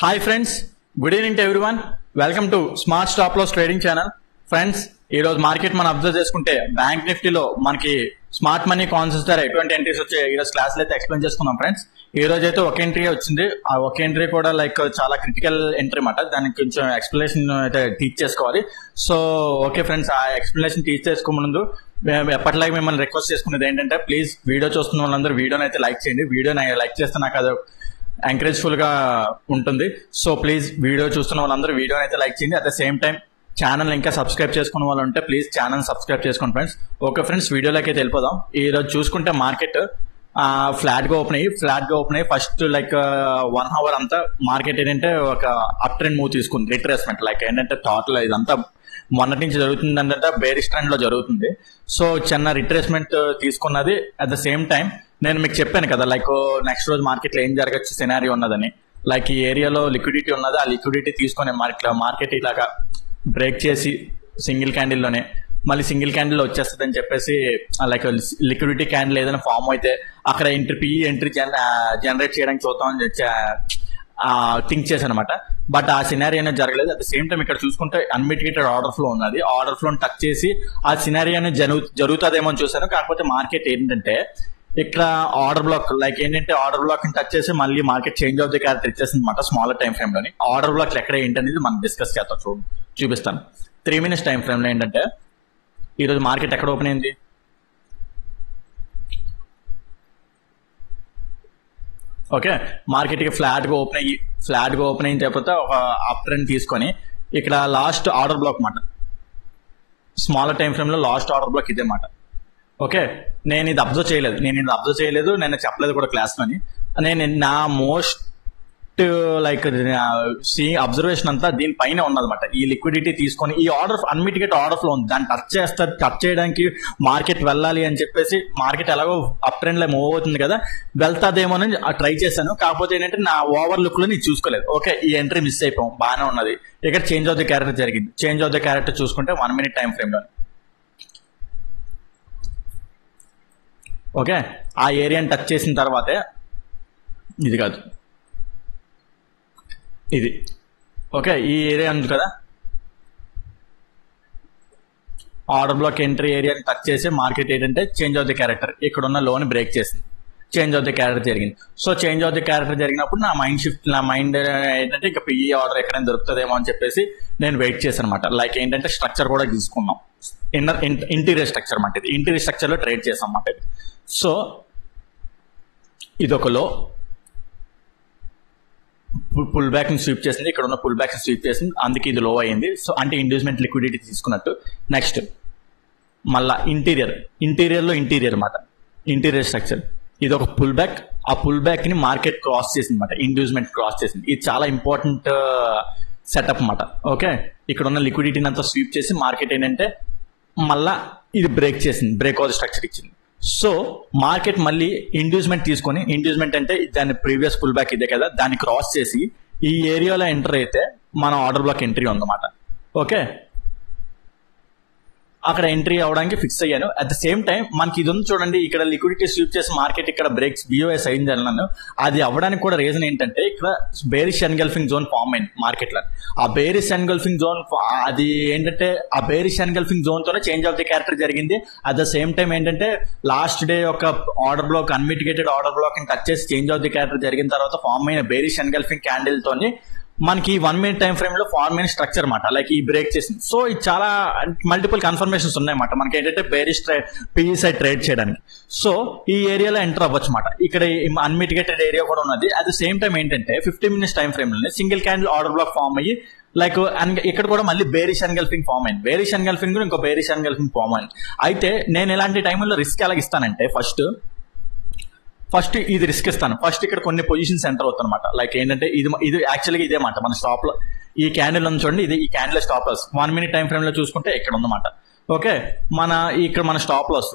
Hi friends, good evening to everyone. Welcome to smart stop loss trading channel. Friends, ఈ రోజు market మనం observe చేసుకుంటే bank నిఫ్టీలో మనకి స్మార్ట్ మనీ కాన్సెప్ట్స్ ద్వారా ఎటువంటి ఎంట్రీస్ వచ్చాయి ఈ రోజు క్లాస్ లో అయితే ఎక్స్ప్లెయిన్ చేసుకున్నాం. ఫ్రెండ్స్, ఈ రోజు అయితే ఒక ఎంట్రీ వచ్చింది. ఆ ఒక ఎంట్రీ కూడా లైక్ చాలా క్రిటికల్ ఎంట్రీ అన్నమాట. దానికి కొంచెం ఎక్స్ప్లెనేషన్ అయితే టీచ్ చేసుకోవాలి. సో ఓకే ఫ్రెండ్స్, ఆ ఎక్స్ప్లెనేషన్ టీచ్ చేసుకో ముందు ఎప్పటిలాగా మిమ్మల్ని రిక్వెస్ట్ చేసుకునేది ఏంటంటే, ప్లీజ్ వీడియో చూస్తున్న వాళ్ళందరూ వీడియోని అయితే లైక్ చేయండి. వీడియోని లైక్ చేస్తే నాకు అది ఎంకరేజ్ఫుల్ గా ఉంటుంది. సో ప్లీజ్ వీడియో చూస్తున్న వాళ్ళందరూ వీడియోని అయితే లైక్ చేయండి. At the same time channel ఇంకా సబ్స్క్రైబ్ చేసుకున్న వాళ్ళు ఉంటే ప్లీజ్ ఛానల్ సబ్స్క్రైబ్ చేసుకోండి ఫ్రెండ్స్. ఓకే ఫ్రెండ్స్, వీడియోలోకి అయితే వెళ్ళిపోదాం. ఈ రోజు చూసుకుంటే మార్కెట్ ఫ్లాట్ గా ఓపెన్ అయ్యి ఫస్ట్ లైక్ 1 hour అంతా మార్కెట్ ఏంటంటే ఒక అప్ ట్రెండ్ మూవ్ తీసుకుంది. రిట్రేస్మెంట్ లైక్ ఏంటంటే టోటల్ ఇదంతా మొన్నటి నుంచి జరుగుతుంది అంటే బేరిష్ ట్రెండ్ లో జరుగుతుంది. సో చిన్న రిట్రేస్మెంట్ తీసుకున్నది. అట్ ద సేమ్ టైం నేను మీకు చెప్పాను కదా, లైక్ నెక్స్ట్ రోజు మార్కెట్ లో ఏం జరగచ్చు సినారీ ఉన్నదని. లైక్ ఈ ఏరియాలో లిక్విడిటీ ఉన్నది, ఆ లిక్విడిటీ తీసుకొని మార్కెట్ ఇలాగా బ్రేక్ చేసి సింగిల్ క్యాండిల్ లోనే మళ్ళీ సింగిల్ క్యాండిల్ వచ్చేస్తుంది అని చెప్పేసి లైక్ లిక్విడిటీ క్యాండిల్ ఏదైనా ఫామ్ అయితే అక్కడ ఎంట్రీ జనరేట్ చేయడానికి చూద్దామని థింక్ చేశాను అనమాట. బట్ ఆ సినారీ అనేది జరగలేదు. అట్ ద సేమ్ టైం ఇక్కడ చూసుకుంటే అన్మిటిగేటెడ్ ఆర్డర్ ఫ్లో ఉన్నది. ఆర్డర్ ఫ్లో టచ్ చేసి ఆ సినారీ అనేది జరుగుతుందేమో అని చూసాను. కాకపోతే మార్కెట్ ఏంటంటే ఇక్కడ ఆర్డర్ బ్లాక్ లైక్ ఏంటంటే ఆర్డర్ బ్లాక్ ని టచ్ చేసి మళ్ళీ market change of the character ఇచ్చేసింది అనమాట. స్మాలర్ టైం ఫ్రేమ్ లోని ఆర్డర్ బ్లాక్ ఎక్కడ ఏంటనేది మనం డిస్కస్ చేద్దాం. చూపిస్తాను. 3 minutes టైం ఫ్రేమ్ లో ఏంటంటే ఈరోజు మార్కెట్ ఎక్కడ ఓపెన్ అయింది, ఓకే మార్కెట్ కి ఫ్లాట్ గా ఓపెన్ అయిన తర్వాత ఒక అప్ ట్రెండ్ తీసుకొని ఇక్కడ లాస్ట్ ఆర్డర్ బ్లాక్ మాట. స్మాలర్ టైం ఫ్రేమ్ లో లాస్ట్ ఆర్డర్ బ్లాక్ ఇదే మాట. ఓకే, నేను ఇది అబ్జర్వ్ చేయలేదు, నేను చెప్పలేదు కూడా క్లాస్ లోని. నేను నా మోస్ట్ లైక్ అబ్జర్వేషన్ అంతా దీనిపైన ఉన్నదన్నమాట. ఈ లిక్విడిటీ తీసుకొని ఈ ఆర్డర్ అన్మిటిగేట్ ఆర్డర్ ఫ్లో ఉంది, దాన్ని టచ్ చేయడానికి మార్కెట్ వెళ్ళాలి అని చెప్పేసి మార్కెట్ ఎలాగో అప్ ట్రెండ్ లో మూవ్ అవుతుంది కదా, వెళ్తాదేమోనని ట్రై చేశాను. కాకపోతే ఏంటంటే నా ఓవర్ లుక్ లో నేను చూసుకోలేదు. ఓకే, ఈ ఎంట్రీ మిస్ అయిపోయాం, బాగానే ఉన్నది. ఇక్కడ చేంజ్ ఆఫ్ ది క్యారెక్టర్ జరిగింది. చేంజ్ ఆఫ్ ది క్యారెక్టర్ చూసుకుంటే 1 minute టైం ఫ్రేమ్ లో ఓకే ఆ ఏరియాని టచ్ చేసిన తర్వాతే ఇది కాదు ఇది ఓకే ఈ ఏరియా ఉంది కదా, ఆర్డర్ బ్లాక్ ఎంట్రీ ఏరియాని టచ్ చేసి మార్కెట్ ఏంటంటే చేంజ్ ఆఫ్ ది క్యారెక్టర్ ఇక్కడ ఉన్న లోన్ బ్రేక్ చేసింది. చేంజ్ ఆఫ్ ది క్యారెక్టర్ జరిగింది. So change of the character జరిగినప్పుడు నా మైండ్ ఏంటంటే ఇంకా పిఈ ఆర్డర్ ఎక్కడైనా దొరుకుతుందేమో అని చెప్పేసి నేను వెయిట్ చేశాను అనమాట. లైక్ ఏంటంటే స్ట్రక్చర్ కూడా తీసుకున్నాం, ఇంటీరియర్ స్ట్రక్చర్ అన్నమాట. ఇది ఇంటీరియర్ స్ట్రక్చర్ లో ట్రేడ్ చేసాం అన్నమాట ఇది. సో ఇదొక లో పుల్ బ్యాక్ ని స్వీప్ చేసింది, ఇక్కడ ఉన్న పుల్ బ్యాక్ ని స్వీప్ చేసింది, అందుకే ఇది లో అయింది. సో అంటే ఇండ్యూస్మెంట్ లిక్విడిటీ తీసుకున్నట్టు. నెక్స్ట్ మళ్ళా ఇంటీరియర్ అన్నమాట. ఇంటీరియర్ స్ట్రక్చర్ ఇది ఒక పుల్ బ్యాక్, ఆ పుల్ బ్యాక్ ని మార్కెట్ క్రాస్ చేసింది అనమాట, ఇండ్యూస్మెంట్ క్రాస్ చేసింది. ఇది చాలా ఇంపార్టెంట్ సెటప్ అన్నమాట. ఓకే, ఇక్కడ ఉన్న లిక్విడిటీని అంతా స్వీప్ చేసి మార్కెట్ ఏంటంటే మళ్ళా ఇది బ్రేక్ చేసింది, బ్రేక్ అవుట్ స్ట్రక్చర్ ఇచ్చింది. సో మార్కెట్ మళ్ళీ ఇండ్యూస్మెంట్ తీసుకొని, ఇండ్యూస్మెంట్ అంటే దాని ప్రీవియస్ పుల్ బ్యాక్ ఇదే కదా, దాన్ని క్రాస్ చేసి ఈ ఏరియాలో ఎంటర్ అయితే మన ఆర్డర్ బ్లాక్ ఎంట్రీ ఉందన్నమాట. ఓకే, అక్కడ ఎంట్రీ అవడానికి ఫిక్స్ అయ్యాను. అట్ ద సేమ్ టైం మనకి ఇది ఉంది చూడండి, ఇక్కడ లిక్విడిటీ స్వీప్ చేసి మార్కెట్ ఇక్కడ బ్రేక్స్ బిఓఎస్ అయింది అన్నాను. అది అవ్వడానికి కూడా రీజన్ ఏంటంటే ఇక్కడ బేరిష్ ఎన్గల్ఫింగ్ జోన్ ఫామ్ అయింది మార్కెట్ లో. ఆ బేరిష్ ఎన్గల్ఫింగ్ జోన్ అది ఏంటంటే ఆ బేరిష్ ఎన్గల్ఫింగ్ జోన్ తోనే చేంజ్ ఆఫ్ ది క్యారెక్టర్ జరిగింది. అట్ ద సేమ్ టైం ఏంటంటే లాస్ట్ డే ఒక order black unmitigated order black touch చేసి చేంజ్ ఆఫ్ ది క్యారెక్టర్ జరిగిన తర్వాత ఫామ్ అయిన బేరిష్ ఎన్గల్ఫింగ్ క్యాండిల్ తోని మనకి 1 minute టైం ఫ్రేమ్ లో ఫార్మ్ అయిన స్ట్రక్చర్ అన్నమాట. లైక్ ఈ బ్రేక్ చేసింది. సో ఇది చాలా మల్టిపుల్ కన్ఫర్మేషన్స్ ఉన్నాయన్నమాట మనకి ఏంటంటే బేరిష్ పిఈ సైడ్ ట్రేడ్ చేయడానికి. సో ఈ ఏరియాలో ఎంటర్ అవ్వచ్చు అన్నమాట. ఇక్కడ అన్మిటిగేటెడ్ ఏరియా కూడా ఉన్నది. అట్ ద సేమ్ టైం ఏంటంటే 15 minutes టైం ఫ్రేమ్ లో single candle order block form అయ్యి లైక్ ఇక్కడ కూడా మళ్ళీ బేరిష్ ఎన్గల్ఫింగ్ ఫామ్ అయింది. బేరిష్ ఎన్గల్ఫింగ్ ఇంకో బేరిష్ ఎన్గల్ఫింగ్ ఫామ్ అయింది. అయితే నేను ఇలాంటి టైంలో రిస్క్ ఎలా ఇస్తానంటే ఫస్ట్ ఇది రిస్క్ ఇస్తాను. ఫస్ట్ ఇక్కడ కొన్ని పొజిషన్స్ ఎంటర్ అవుతాయి అనమాట. లైక్ ఏంటంటే ఇది యాక్చువల్గా ఇదే మాట మన స్టాప్ లో ఈ క్యాండిల్ ఉంది చూడండి, ఇది ఈ candle stop loss 1 minute time frame లో చూసుకుంటే ఇక్కడ ఉందన్నమాట. ఓకే, ఇక్కడ మన స్టాప్ లాస్.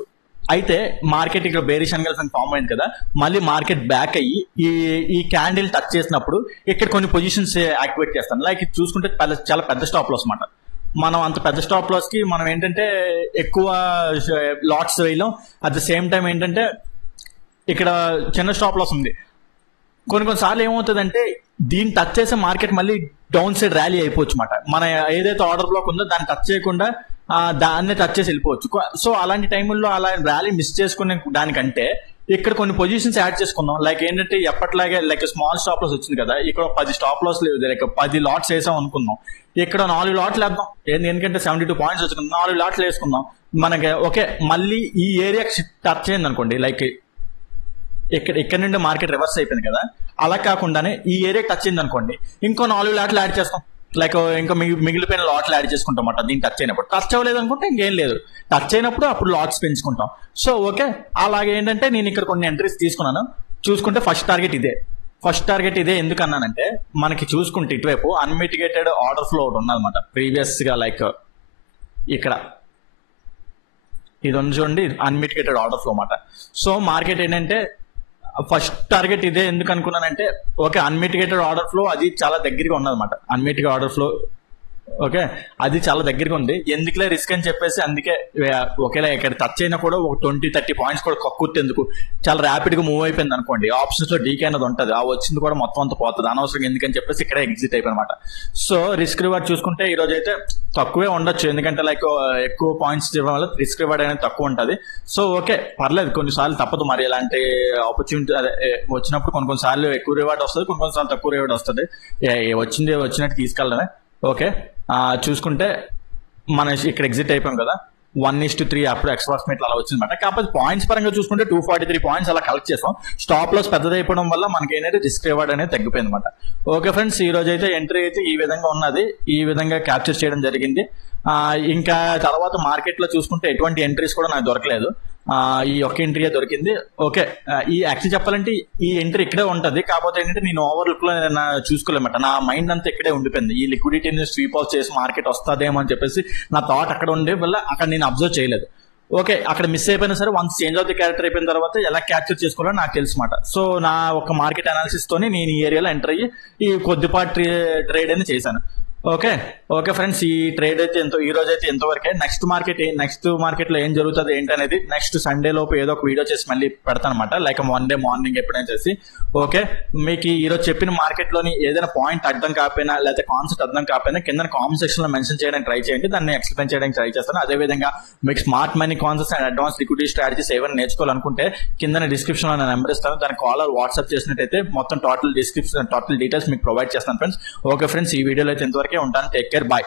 అయితే మార్కెట్ ఇక్కడ బేరిష్ ఎన్గల్ఫింగ్ ఫామ్ అయింది కదా, మళ్ళీ మార్కెట్ బ్యాక్ అయ్యి ఈ క్యాండిల్ టచ్ చేసినప్పుడు ఇక్కడ కొన్ని పొజిషన్స్ యాక్టివేట్ చేస్తాను. లైక్ ఇది చూసుకుంటే చాలా పెద్ద స్టాప్ లాస్ అన్నమాట. మనం అంత పెద్ద స్టాప్ లాస్ కి మనం ఏంటంటే ఎక్కువ లాట్స్ వేయలేం. అట్ ద సేమ్ టైం ఏంటంటే ఇక్కడ చిన్న స్టాప్ లాస్ ఉంది. కొన్నిసార్లు ఏమవుతుందంటే దీన్ని టచ్ చేసే మార్కెట్ మళ్ళీ డౌన్ సైడ్ ర్యాలీ అయిపోవచ్చు అనమాట. మన ఏదైతే ఆర్డర్ బ్లాక్ ఉందో దాన్ని టచ్ చేయకుండా దాన్ని టచ్ చేసి వెళ్ళిపోవచ్చు. సో అలాంటి టైంలో అలా ర్యాలీ మిస్ చేసుకునే దానికంటే ఇక్కడ కొన్ని పొజిషన్స్ యాడ్ చేసుకుందాం. లైక్ ఏంటంటే ఎప్పటిలాగే లైక్ స్మాల్ స్టాప్ లాస్ వచ్చింది కదా, ఇక్కడ 10 స్టాప్ లాస్ లేదు, లైక్ 10 లాట్స్ వేసాం అనుకుందాం. ఇక్కడ 4 లాట్లు వేద్దాం, ఎందుకంటే 72 పాయింట్స్ వచ్చింది, 4 లాట్లు వేసుకుందాం. మనకి ఓకే మళ్ళీ ఈ ఏరియా టచ్ అయింది అనుకోండి, లైక్ ఇక్కడ నుండి మార్కెట్ రివర్స్ అయిపోయింది కదా, అలా కాకుండానే ఈ ఏరియా టచ్ అయింది అనుకోండి, ఇంకో 4 లాట్లు యాడ్ చేస్తాం. లైక్ ఇంకా మిగిలిపోయిన లాట్లు యాడ్ చేసుకుంటాం అన్నమాట. దీన్ని టచ్ అయినప్పుడు, టచ్ అవ్వలేదు అనుకుంటే ఇంకేం లేదు, టచ్ అయినప్పుడు అప్పుడు లాట్స్ పెంచుకుంటాం. సో ఓకే, అలాగే ఏంటంటే నేను ఇక్కడ కొన్ని ఎంట్రీస్ తీసుకున్నాను. చూసుకుంటే ఫస్ట్ టార్గెట్ ఇదే ఎందుకు అన్నానంటే, మనకి చూసుకుంటే ఇటువైపు అన్మిటిగేటెడ్ ఆర్డర్ ఫ్లో ఒకటి ఉన్నదన్నమాట ప్రీవియస్ గా. లైక్ ఇక్కడ ఇది ఉంది చూడండి, అన్మిటిగేటెడ్ ఆర్డర్ ఫ్లో అన్నమాట. సో మార్కెట్ ఏంటంటే ఫస్ట్ టార్గెట్ ఇదే ఎందుకు అనుకున్నానంటే, ఓకే అన్మిటిగేటెడ్ ఆర్డర్ ఫ్లో అది చాలా దగ్గరగా ఉన్నదన్నమాట. అన్మిటిగేటెడ్ ఆర్డర్ ఫ్లో ఓకే అది చాలా దగ్గరగా ఉంది, ఎందుకులే రిస్క్ అని చెప్పేసి అందుకే ఒకేలా ఇక్కడ టచ్ అయినా కూడా ఒక 20-30 పాయింట్స్ కూడా కక్కుర్తి ఎందుకు, చాలా ర్యాపిడ్ గా మూవ్ అయిపోయింది అనుకోండి, ఆప్షన్స్ లో డీకే అనేది ఉంటుంది, ఆ వచ్చింది కూడా మొత్తం అంతా పోతుంది అనవసరం ఎందుకని చెప్పేసి ఇక్కడ ఎగ్జిట్ అయిపోయింది అనమాట. సో రిస్క్ రివార్డ్ చూసుకుంటే ఈ రోజు అయితే తక్కువే ఉండొచ్చు, ఎందుకంటే లైక్ ఎక్కువ పాయింట్స్ ఇవ్వడం వల్ల రిస్క్ రివార్డ్ అనేది తక్కువ ఉంటుంది. సో ఓకే పర్లేదు, కొన్నిసార్లు తప్పదు మరి, ఇలాంటి ఆపర్చునిటీ వచ్చినప్పుడు కొన్నిసార్లు ఎక్కువ రివార్డ్ వస్తుంది, కొన్నిసార్లు తక్కువ రివార్డ్ వస్తుంది, వచ్చినట్టు తీసుకెళ్ళడమే. ఓకే చూసుకుంటే మన ఇక్కడ ఎగ్జిట్ అయిపోయాం కదా, 1:3 అప్పుడు ఎక్స్ప్రాక్సిమేట్ అలా వచ్చిందన్నమాట. కాకపోతే పాయింట్స్ పరంగా చూసుకుంటే 243 పాయింట్స్ అలా కలెక్ట్ చేసాం. స్టాప్ లాస్ పెద్దదైపోవడం వల్ల మనకి ఏంటంటే రిస్క్ రివార్డ్ అనేది తగ్గిపోయింది అనమాట. ఓకే ఫ్రెండ్స్, ఈ రోజు అయితే ఎంట్రీ అయితే ఈ విధంగా ఉన్నది, ఈ విధంగా క్యాప్చర్ చేయడం జరిగింది. ఇంకా తర్వాత మార్కెట్ లో చూసుకుంటే ఎటువంటి ఎంట్రీస్ కూడా నాకు దొరకలేదు, ఈ ఒక్క ఎంట్రీ దొరికింది. ఓకే ఈ యాక్చువల్ చెప్పాలంటే ఈ ఎంట్రీ ఇక్కడే ఉంటది, కాకపోతే ఏంటంటే నేను ఓవర్ లుక్ లో నేను చూసుకోలేమాట, నా మైండ్ అంతా ఇక్కడే ఉండిపోయింది. ఈ లిక్విడిటీని స్వీప్ అవుట్ చేసి మార్కెట్ వస్తుందేమో అని చెప్పేసి నా థాట్ అక్కడ ఉండే వల్ల అక్కడ నేను అబ్జర్వ్ చేయలేదు. ఓకే అక్కడ మిస్ అయిపోయినా సరే once change of the character అయిపోయిన తర్వాత ఎలా క్యాప్చర్ చేసుకోవాలో నాకు తెలుసు మాట. సో నా ఒక మార్కెట్ అనాలిసిస్ తోని నేను ఈ ఏరియాలో ఎంటర్ అయ్యి ఈ కొద్దిపాటి ట్రేడ్ అనేది చేశాను. ఓకే ఫ్రెండ్స్, ఈ ట్రేడ్ అయితే ఈ రోజు అయితే ఎంతవరకే. నెక్స్ట్ మార్కెట్ లో ఏం జరుగుతుంది ఏంటనేది నెక్స్ట్ సండే లోపు ఏదో ఒక వీడియో చేసి మళ్ళీ పెడతాను అనమాట, లైక్ మండే మార్నింగ్ ఎప్పుడైనా చేసి. ఓకే మీకు ఈ రోజు చెప్పిన మార్కెట్ లోని ఏదైనా పాయింట్ అర్థం కాకపోయినా లేకపోతే కాన్సెప్ట్ అర్థం కాకపోయినా కింద కామెంట్ సెక్షన్ లో మెన్షన్ చేయడానికి ట్రై చేయండి, దాన్ని ఎక్స్ప్లెయిన్ చేయడానికి ట్రై చేస్తాను. అదేవిధంగా మీకు smart money concepts and advance liquidity strategies ఏమైనా నేర్చుకోవాలనుకుంటే కింద డిస్క్రిప్షన్ లో నేను నెంబర్ ఇస్తాను, దానికి కాల్ ఆర్ వాట్సాప్ చేసినట్టయితే మొత్తం టోటల్ డీటెయిల్స్ మీకు ప్రొవైడ్ చేస్తాను ఫ్రెండ్స్. ఓకే ఫ్రెండ్స్, ఈ వీడియోలో అయితే ఎంతవరకే ఉంటాను. Take care, bye.